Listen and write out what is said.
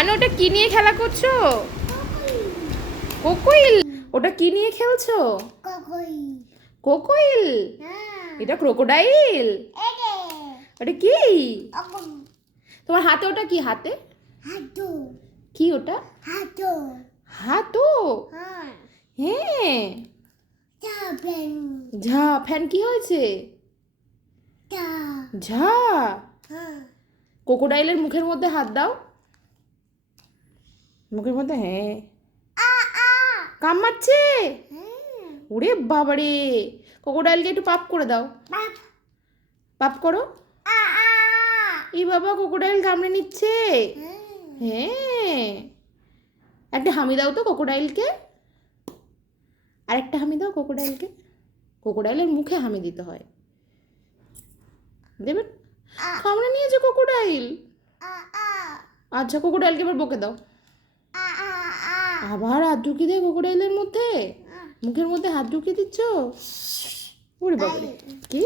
মানে ওটা কি নিয়ে খেলা করছো? কোকোইল। ওটা কি নিয়ে খেলছো? কোকোইল। এটা ক্রোকোডাইল। ওটা কি? তোমার হাতে ওটা কি? হাতে কি ওটা? হাতো। হ্যাঁ। ঝা ফ্যান কি হয়েছে? ঝা। ক্রোকোডাইলের মুখের মধ্যে হাত দাও। মুখের মধ্যে হ্যাঁ। কামড়াচ্ছে। ওরে বাবারে, ক্রোকোডাইলকে একটু পাপ করে দাও। পাপ করো। এই বাবা, ক্রোকোডাইল কামড়ে নিচ্ছে। হ্যাঁ, একটা হামি দাও তো ক্রোকোডাইলকে। আরেকটা হামি দাও ক্রোকোডাইলকে। ক্রোকোডাইলের মুখে হামি দিতে হয়। দেবেন? কামড়ে নিয়েছে ক্রোকোডাইল। আচ্ছা, ক্রোকোডাইলকে এবার বকে দাও। আবার হাত ঢুকিয়ে দেয় ক্রোকোডাইলের মধ্যে, মুখের মধ্যে হাত ঢুকিয়ে দিচ্ছ। ওরে বাবারে, কি?